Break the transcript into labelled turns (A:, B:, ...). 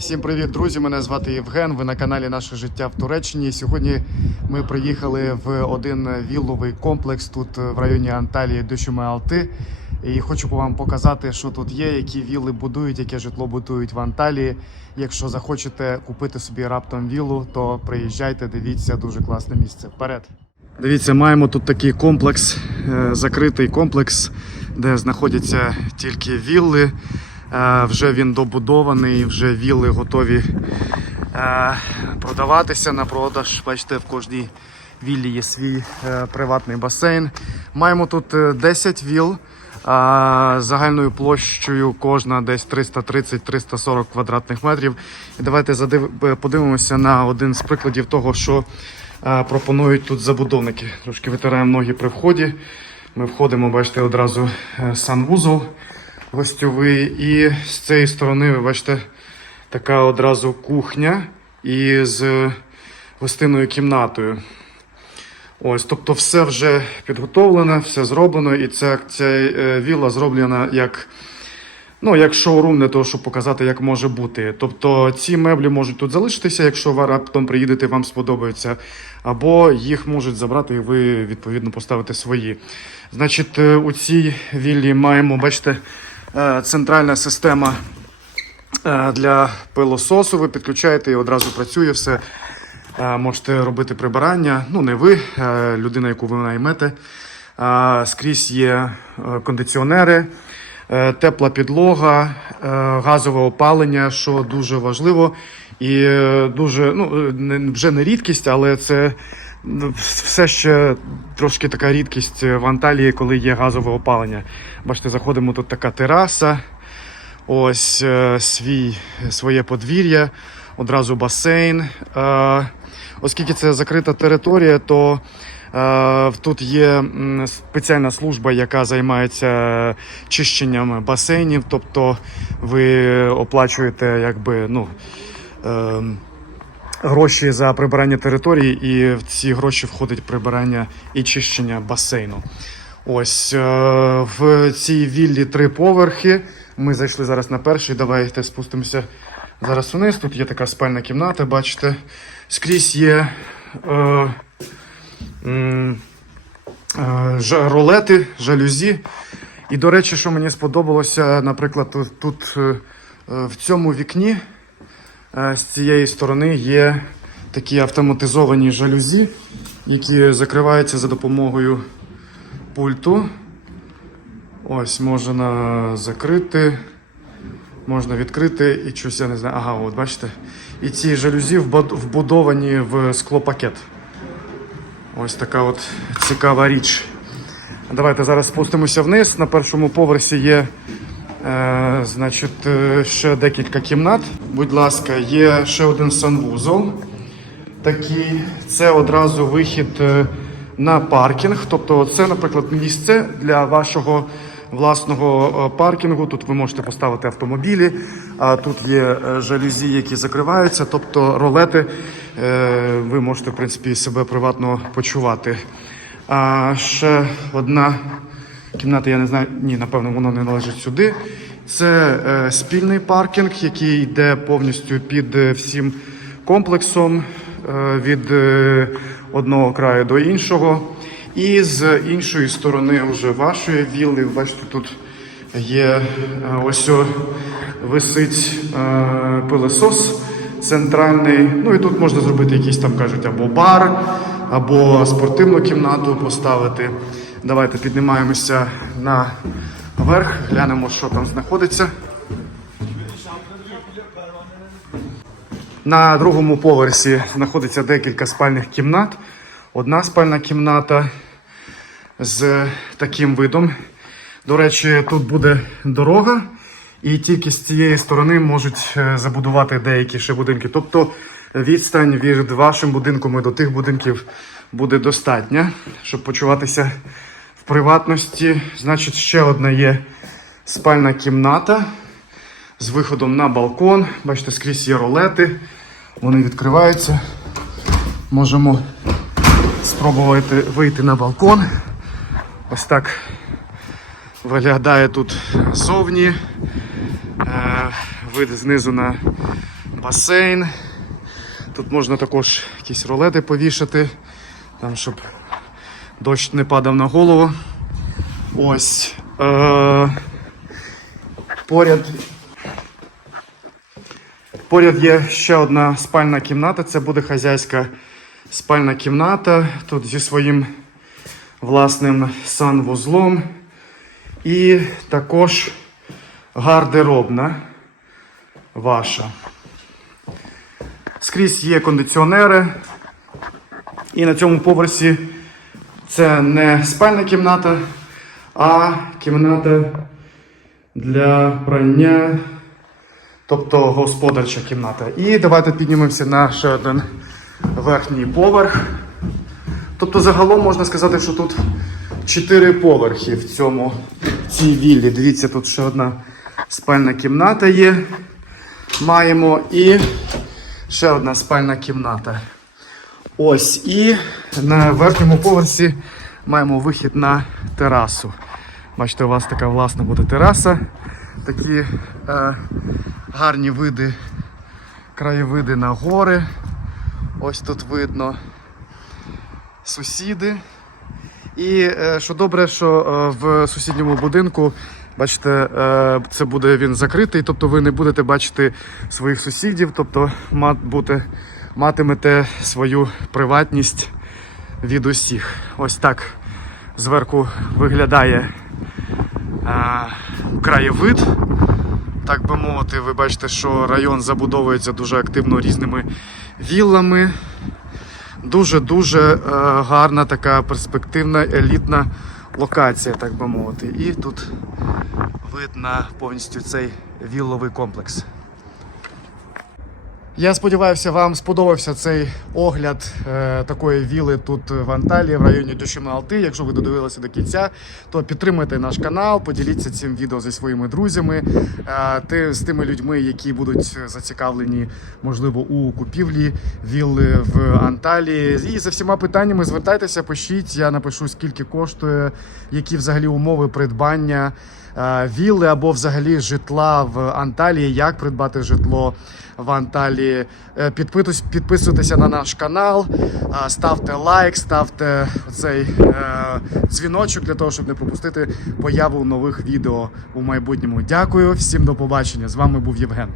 A: Всім привіт, друзі! Мене звати Євген. Ви на каналі Наше життя в Туреччині. Сьогодні ми приїхали в один вілловий комплекс тут в районі Анталії Душуме Алти. І хочу вам показати, що тут є, які вілли будують, яке житло будують в Анталії. Якщо захочете купити собі раптом віллу, то приїжджайте, дивіться, дуже класне місце. Вперед! Дивіться, маємо тут такий комплекс, е, закритий комплекс, де знаходяться тільки вілли. Е, Вже він добудований, вже вілли готові е, продаватися на продаж. Бачите, в кожній віллі є свій е, приватний басейн. Маємо тут е, 10 віл. Загальною площею кожна десь 330-340 квадратних метрів. І давайте задив... подивимося на один з прикладів того, що пропонують тут забудовники. Трошки витираємо ноги при вході. Ми входимо, бачите, одразу санвузол гостьовий. І з цієї сторони, ви бачите, така одразу кухня і з гостинною кімнатою. Ось, тобто все вже підготовлено, все зроблено, і ця, ця е, вілла зроблена як, ну, як шоурум для того, щоб показати, як може бути. Тобто ці меблі можуть тут залишитися, якщо ви раптом приїдете, вам сподобається, або їх можуть забрати, і ви відповідно поставите свої. Значить, е, у цій віллі маємо, бачите, центральна система е, для пилососу. Ви підключаєте і одразу працює все. Е, Можете робити прибирання. Ну, не ви, е, людина, яку ви наймете. Е, Скрізь є е, кондиціонери, е, тепла підлога, е, газове опалення, що дуже важливо. І е, дуже, ну, е, вже не рідкість, але це все ще трошки така рідкість в Анталії, коли є газове опалення. Бачите, заходимо тут така тераса. Ось е, свій, своє подвір'я, одразу басейн. Е, оскільки це закрита територія, то е, тут є спеціальна служба, яка займається чищенням басейнів. Тобто ви оплачуєте якби, ну, е, гроші за прибирання території, і в ці гроші входить прибирання і чищення басейну. Ось е, в цій віллі три поверхи. Ми зайшли зараз на перший. Давайте спустимося зараз вниз. Тут є така спальна кімната, бачите. Скрізь є е, е, жа- ролети, жалюзі. І, до речі, що мені сподобалося, наприклад, тут, е, е, в цьому вікні е, з цієї сторони є такі автоматизовані жалюзі, які закриваються за допомогою пульту. Ось можна закрити, можна відкрити і щось я не знаю. Ага, от бачите. І ці жалюзі вбудовані в склопакет. Ось така от цікава річ. Давайте зараз спустимося вниз. На першому поверсі є е, значить, е, ще декілька кімнат. Будь ласка, є ще один санвузол. Такий. Це одразу вихід е, на паркінг. Тобто, це, наприклад, місце для вашого власного паркінгу. Тут ви можете поставити автомобілі, а тут є жалюзі, які закриваються, тобто ролети. Ви можете, в принципі, себе приватно почувати. А ще одна кімната, я не знаю, ні, напевно, вона не належить сюди. Це е, спільний паркінг, який йде повністю під е, всім комплексом е, від е, одного краю до іншого. І з іншої сторони вже вашої вілли, бачите, тут є е, ось о, висить е, пилосос центральний. Ну і тут можна зробити якийсь там кажуть або бар, або спортивну кімнату поставити. Давайте піднімаємося на верх, глянемо, що там знаходиться. На другому поверсі знаходиться декілька спальних кімнат. Одна спальна кімната з таким видом. До речі, тут буде дорога, і тільки з цієї сторони можуть е, забудувати деякі ще будинки. Тобто відстань від вашим будинком і до тих будинків буде достатня, щоб почуватися в приватності. Значить, ще одна є спальна кімната з виходом на балкон. Бачите, скрізь є ролети, вони відкриваються. Можемо спробувати вийти на балкон. Ось так виглядає тут зовні. Е, Вид знизу на, басейн. Тут можна також якісь ролети повішати, там, щоб дощ не падав на голову. Ось. Е- поряд. Поряд є ще одна спальна кімната. Це буде хазяйська спальна кімната. Тут зі своїм власним санвузлом. І також гардеробна ваша. Скрізь є кондиціонери. І на цьому поверсі це не спальна кімната, а кімната для прання, тобто господарча кімната. І давайте піднімемося на ще один верхній поверх. Тобто, загалом можна сказати, що тут 4 поверхи в цьому в цій віллі. Дивіться, тут ще одна спальна кімната є. Маємо і ще одна спальна кімната. Ось і на верхньому поверсі маємо вихід на терасу. Бачите, у вас така власна буде тераса. Такі е, гарні види, краєвиди на гори. Ось тут видно сусіди. І е, що добре, що е, в сусідньому будинку, бачите, е, це буде він закритий, тобто ви не будете бачити своїх сусідів, тобто бути, матимете свою приватність від усіх. Ось так зверху виглядає е, краєвид. Так би мовити, ви бачите, що район забудовується дуже активно різними віллами. Дуже-дуже е, гарна така перспективна елітна локація, так би мовити. І тут видно повністю цей вілловий комплекс. Я сподіваюся, вам сподобався цей огляд е, такої віли тут в Анталії, в районі Душими Алти. Якщо ви додивилися до кінця, то підтримайте наш канал, поділіться цим відео зі своїми друзями, е, ти, з тими людьми, які будуть зацікавлені, можливо, у купівлі вілли в Анталії. І за всіма питаннями звертайтеся, пишіть. Я напишу, скільки коштує, які взагалі умови придбання вілли або взагалі житла в Анталії, як придбати житло в Анталії. Е, підписуйтеся на наш канал, е, ставте лайк, ставте цей е, дзвіночок для того, щоб не пропустити появу нових відео у майбутньому. Дякую, всім до побачення. З вами був Євген.